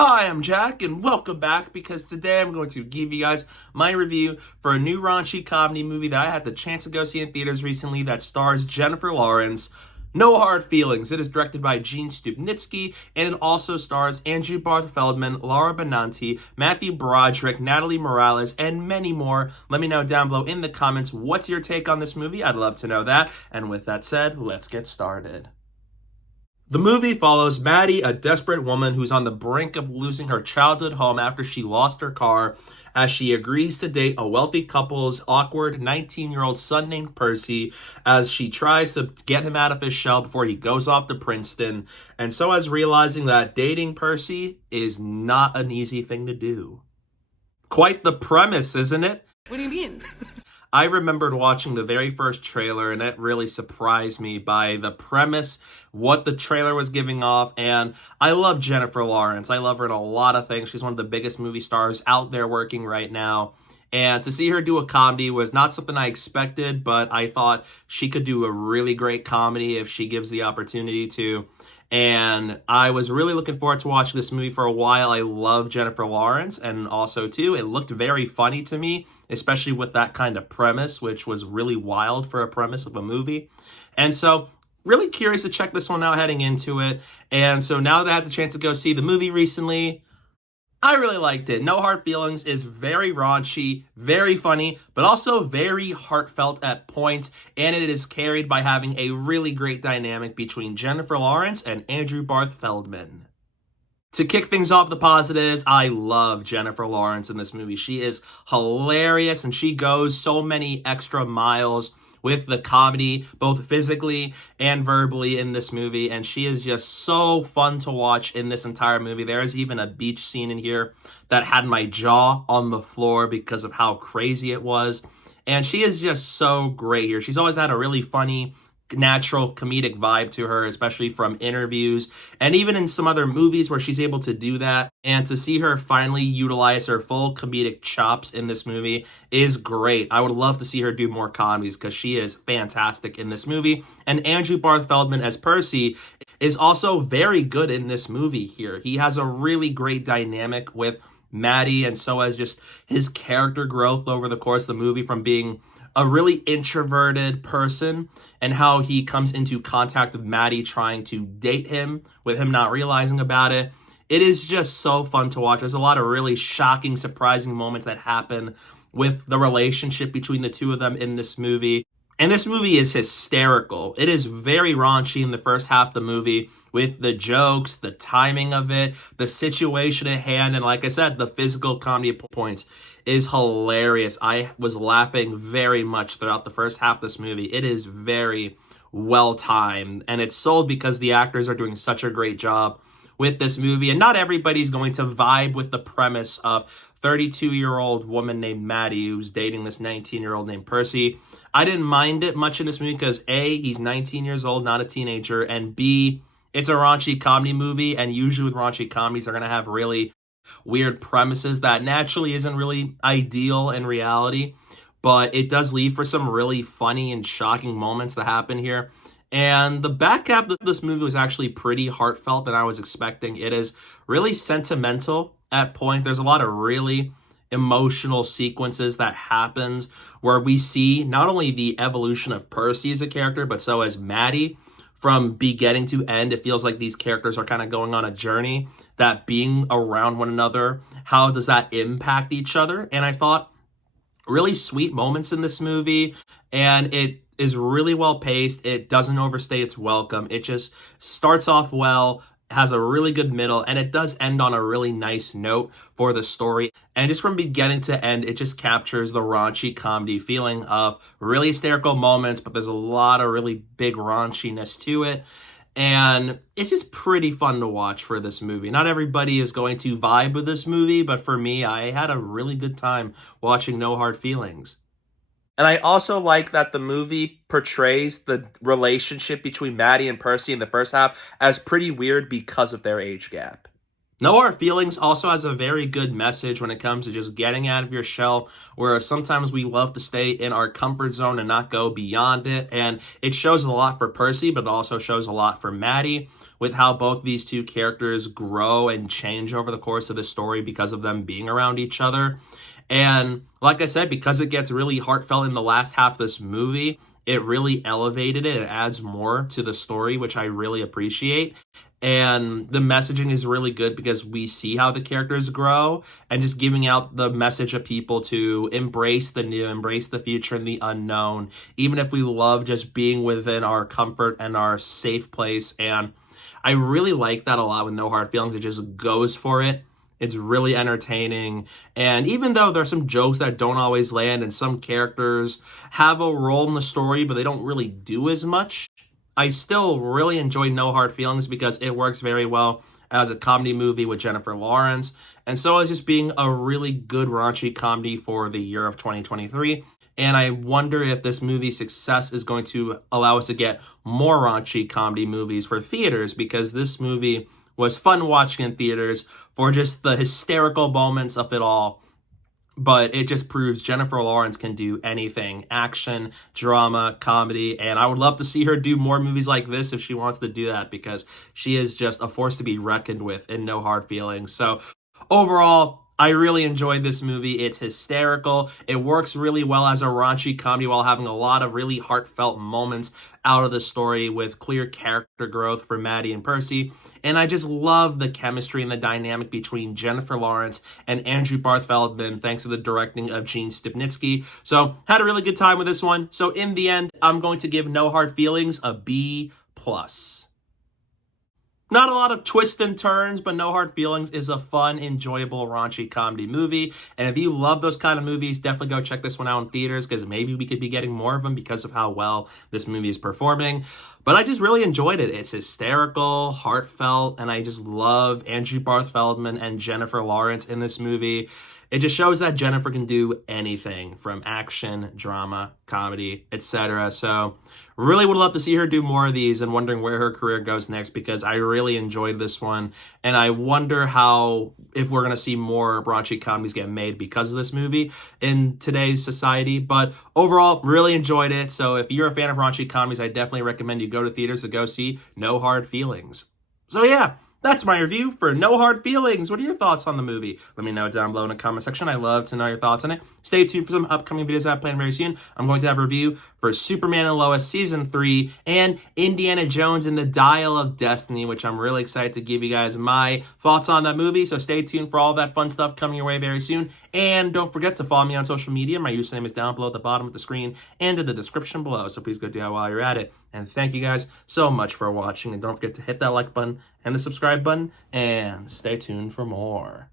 Hi, I'm Jack, and welcome back because today I'm going to give you guys my review for a new raunchy comedy movie that I had the chance to go see in theaters recently that stars Jennifer Lawrence. No Hard Feelings. It is directed by Gene Stupnitsky, and it also stars Barth Feldman, Laura Benanti, Matthew Broderick, Natalie Morales, and many more. Let me know down below in the comments what's your take on this movie. I'd love to know that. And with that said, let's get started. The movie follows Maddie, a desperate woman who's on the brink of losing her childhood home after she lost her car, as she agrees to date a wealthy couple's awkward 19-year-old son named Percy, as she tries to get him out of his shell before he goes off to Princeton, and so as realizing that dating Percy is not an easy thing to do. Quite the premise, isn't it? What do you mean? I remembered watching the very first trailer, and it really surprised me by the premise, what the trailer was giving off, and I love Jennifer Lawrence. I love her in a lot of things. She's one of the biggest movie stars out there working right now, and to see her do a comedy was not something I expected, but I thought she could do a really great comedy if she gives the opportunity to. And I was really looking forward to watching this movie for a while. I love Jennifer Lawrence, and also, too, it looked very funny to me, especially with that kind of premise, which was really wild for a premise of a movie. And so, really curious to check this one out heading into it. And so now that I had the chance to go see the movie recently, I really liked it. No Hard Feelings is very raunchy, very funny, but also very heartfelt at points, and it is carried by having a really great dynamic between Jennifer Lawrence and Barth Feldman. To kick things off the positives, I love Jennifer Lawrence in this movie. She is hilarious, and she goes so many extra miles with the comedy, both physically and verbally in this movie, and she is just so fun to watch in this entire movie. There is even a beach scene in here that had my jaw on the floor because of how crazy it was, and she is just so great here. She's always had a really funny, natural comedic vibe to her, especially from interviews and even in some other movies where she's able to do that. And to see her finally utilize her full comedic chops in this movie is great. I would love to see her do more comedies because she is fantastic in this movie. And Barth Feldman as Percy is also very good in this movie here. He has a really great dynamic with Maddie, and so as just his character growth over the course of the movie from being a really introverted person and how he comes into contact with Maddie trying to date him with him not realizing about it. It is just so fun to watch. There's a lot of really shocking, surprising moments that happen with the relationship between the two of them in this movie. And this movie is hysterical. It is very raunchy in the first half of the movie with the jokes, the timing of it, the situation at hand, and like I said, the physical comedy points is hilarious. I was laughing very much throughout the first half of this movie. It is very well timed, and it's sold because the actors are doing such a great job with this movie, and not everybody's going to vibe with the premise of 32-year-old woman named Maddie who's dating this 19-year-old named Percy. I didn't mind it much in this movie because A, he's 19 years old, not a teenager, and B, it's a raunchy comedy movie, and usually with raunchy comedies, they're going to have really weird premises that naturally isn't really ideal in reality, but it does leave for some really funny and shocking moments that happen here. And the back half of this movie was actually pretty heartfelt than I was expecting. It is really sentimental at point. There's a lot of really emotional sequences that happens where we see not only the evolution of Percy as a character, but so as Maddie. From beginning to end, it feels like these characters are kind of going on a journey, that being around one another, how does that impact each other? And I thought really sweet moments in this movie, and it is really well paced. It doesn't overstay its welcome. It just starts off well, has a really good middle, and it does end on a really nice note for the story. And just from beginning to end, it just captures the raunchy comedy feeling of really hysterical moments, but there's a lot of really big raunchiness to it. And it's just pretty fun to watch for this movie. Not everybody is going to vibe with this movie, but for me, I had a really good time watching No Hard Feelings. And I also like that the movie portrays the relationship between Maddie and Percy in the first half as pretty weird because of their age gap. No Hard Feelings also has a very good message when it comes to just getting out of your shell, where sometimes we love to stay in our comfort zone and not go beyond it. And it shows a lot for Percy, but it also shows a lot for Maddie, with how both these two characters grow and change over the course of the story because of them being around each other. And like I said, because it gets really heartfelt in the last half of this movie, it really elevated it. It adds more to the story, which I really appreciate. And the messaging is really good because we see how the characters grow, and just giving out the message of people to embrace the new, embrace the future and the unknown, even if we love just being within our comfort and our safe place. And I really like that a lot with No Hard Feelings. It just goes for it. It's really entertaining. And even though there's some jokes that don't always land and some characters have a role in the story, but they don't really do as much, I still really enjoy No Hard Feelings because it works very well as a comedy movie with Jennifer Lawrence. And so it's just being a really good raunchy comedy for the year of 2023. And I wonder if this movie's success is going to allow us to get more raunchy comedy movies for theaters, because this movie was fun watching in theaters for just the hysterical moments of it all. But it just proves Jennifer Lawrence can do anything: action, drama, comedy, and I would love to see her do more movies like this if she wants to do that, because she is just a force to be reckoned with in No Hard Feelings. So overall, I really enjoyed this movie. It's hysterical. It works really well as a raunchy comedy while having a lot of really heartfelt moments out of the story with clear character growth for Maddie and Percy. And I just love the chemistry and the dynamic between Jennifer Lawrence and Andrew Barth Feldman, thanks to the directing of Gene Stupnitsky. So had a really good time with this one. So in the end, I'm going to give No Hard Feelings a B+. Not a lot of twists and turns, but No Hard Feelings is a fun, enjoyable, raunchy comedy movie. And if you love those kind of movies, definitely go check this one out in theaters, because maybe we could be getting more of them because of how well this movie is performing. But I just really enjoyed it. It's hysterical, heartfelt, and I just love Andrew Barth Feldman and Jennifer Lawrence in this movie. It just shows that Jennifer can do anything from action, drama, comedy, etc. So really would love to see her do more of these, and wondering where her career goes next, because I really enjoyed this one. And I wonder if we're going to see more raunchy comedies get made because of this movie in today's society. But overall, really enjoyed it. So if you're a fan of raunchy comedies, I definitely recommend you go to theaters to go see No Hard Feelings. So yeah, that's my review for No Hard Feelings. What are your thoughts on the movie? Let me know down below in the comment section. I love to know your thoughts on it. Stay tuned for some upcoming videos I have planned very soon. I'm going to have a review for Superman and Lois Season 3 and Indiana Jones and the Dial of Destiny, which I'm really excited to give you guys my thoughts on that movie. So stay tuned for all that fun stuff coming your way very soon. And don't forget to follow me on social media. My username is down below at the bottom of the screen and in the description below. So please go do that while you're at it. And thank you guys so much for watching. And don't forget to hit that like button and the subscribe button. And stay tuned for more.